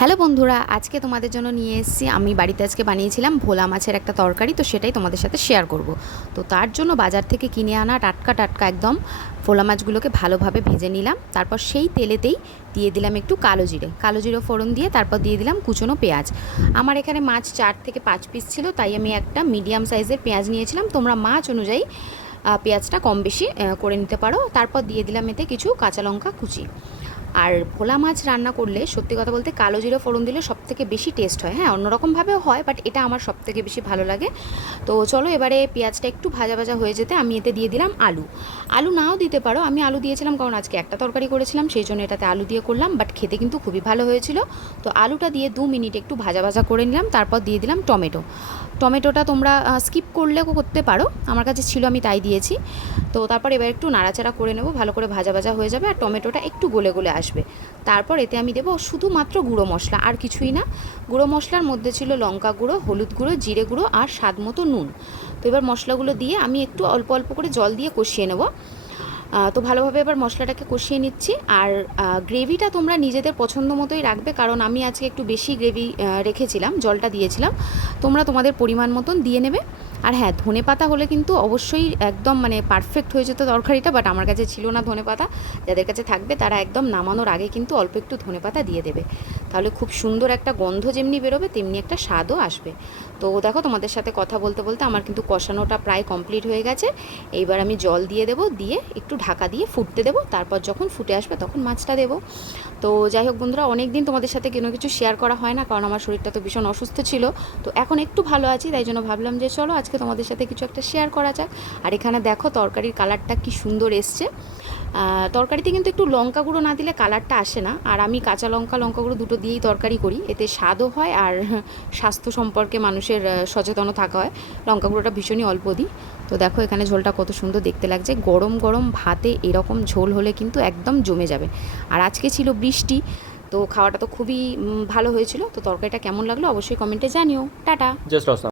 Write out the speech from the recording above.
Hello বন্ধুরা, আজকে তোমাদের জন্য নিয়ে এসেছি। আমি বাড়িতে আজকে বানিয়েছিলাম ভোলা মাছের একটা তরকারি, তো সেটাই তোমাদের সাথে শেয়ার করব। তো তার জন্য বাজার থেকে কিনে আনা টাটকা টাটকা একদম ভোলা মাছগুলোকে ভালোভাবে ভেজে নিলাম। তারপর সেই তেলেতেই দিয়ে দিলাম একটু কালো জিরে ফোড়ন দিয়ে তারপর দিয়ে দিলাম কুচনো পেঁয়াজ। আমার এখানে মাছ 4 থেকে 5 পিস ছিল, তাই আমি একটা মিডিয়াম সাইজের পেঁয়াজ নিয়েছিলাম। তোমরা মাছ অনুযায়ী পেঁয়াজটা কম বেশি করে নিতে পারো। তারপর দিয়ে দিলাম এতে কিছু কাঁচা লঙ্কা কুচি। আর ভোলা মাছ রান্না করলে সত্যি কথা বলতে কালো জিরে ফোড়ন দিলে সবথেকে বেশি টেস্ট হয়। হ্যাঁ, অন্যরকমভাবেও হয়, বাট এটা আমার সবথেকে বেশি ভালো লাগে। তো চলো, এবারে পেঁয়াজটা একটু ভাজা ভাজা হয়ে যেতে আমি এতে দিয়ে দিলাম আলু নাও দিতে পারো। আমি আলু দিয়েছিলাম কারণ আজকে একটা তরকারি করেছিলাম, সেই জন্য এটাতে আলু দিয়ে করলাম, বাট খেতে কিন্তু খুবই ভালো হয়েছিল। তো আলুটা দিয়ে 2 মিনিট একটু ভাজা ভাজা করে নিলাম। তারপর দিয়ে দিলাম টমেটোটা তোমরা স্কিপ করলেও করতে পারো, আমার কাছে ছিল আমি তাই দিয়েছি। তো তারপর এবার একটু নাড়াচাড়া করে নেব, ভালো করে ভাজা ভাজা হয়ে যাবে আর টমেটোটা একটু গলে গলে আসবে। তারপর এতে আমি দেবো শুধুমাত্র গুঁড়ো মশলা, আর কিছুই না। গুঁড়ো মশলার মধ্যে ছিল লঙ্কা গুঁড়ো, হলুদ গুঁড়ো, জিরে গুঁড়ো আর স্বাদ মতো নুন। তো এবার মশলাগুলো দিয়ে আমি একটু অল্প অল্প করে জল দিয়ে কষিয়ে নেব। তো ভালোভাবে এবার মশলাটাকে কষিয়ে নিচ্ছি। আর গ্রেভিটা তোমরা নিজেদের পছন্দ মতোই রাখবে, কারণ আমি আজকে একটু বেশি গ্রেভি রেখেছিলাম, জলটা দিয়েছিলাম। তোমরা তোমাদের পরিমাণ মতন দিয়ে নেবে। আর হ্যাঁ, ধনেপাতা হলে কিন্তু অবশ্যই একদম মানে পারফেক্ট হয়ে যেত তরকারিটা, বাট আমার কাছে ছিল না ধনেপাতা। যাদের কাছে থাকবে তারা একদম নামানোর আগে কিন্তু অল্প একটু ধনেপাতা দিয়ে দেবে, তাহলে খুব সুন্দর একটা গন্ধ যেমনি বেরোবে তেমনি একটা স্বাদও আসবে। তো দেখো, তোমাদের সাথে কথা বলতে বলতে আমার কিন্তু কষানোটা প্রায় কমপ্লিট হয়ে গেছে। এইবার আমি জল দিয়ে দেবো, দিয়ে একটু ঢাকা দিয়ে ফুটতে দেবো। তারপর যখন ফুটে আসবে তখন মাছটা দেবো। তো যাই হোক বন্ধুরা, অনেক দিন তোমাদের সাথে কোনো কিছু শেয়ার করা হয় না, কারণ আমার শরীরটা তো ভীষণ অসুস্থ ছিল। তো এখন একটু ভালো আছি, তাই জন্য ভাবলাম যে চলো আজকে তোমাদের সাথে কিছু একটা শেয়ার করা যাক। আর এখানে দেখো তরকারির কালারটা কি সুন্দর এসছে। তরকারিতে কিন্তু একটু লঙ্কা গুঁড়ো না দিলে কালারটা আসে না, আর আমি কাঁচা লঙ্কা গুঁড়ো দুটো দিয়েই তরকারি করি, এতে স্বাদও হয় আর স্বাস্থ্য সম্পর্কে মানুষের সচেতনও থাকা হয়। লঙ্কা গুঁড়োটা ভীষণই অল্প দিই। তো দেখো এখানে ঝোলটা কত সুন্দর দেখতে লাগছে। গরম গরম ভাতে এরকম ঝোল হলে কিন্তু একদম জমে যাবে। আর আজকে ছিল বৃষ্টি, তো খাওয়াটা তো খুবই ভালো হয়েছিল। তো তরকারিটা কেমন লাগলো অবশ্যই কমেন্টে জানিও। টাটা। Just awesome.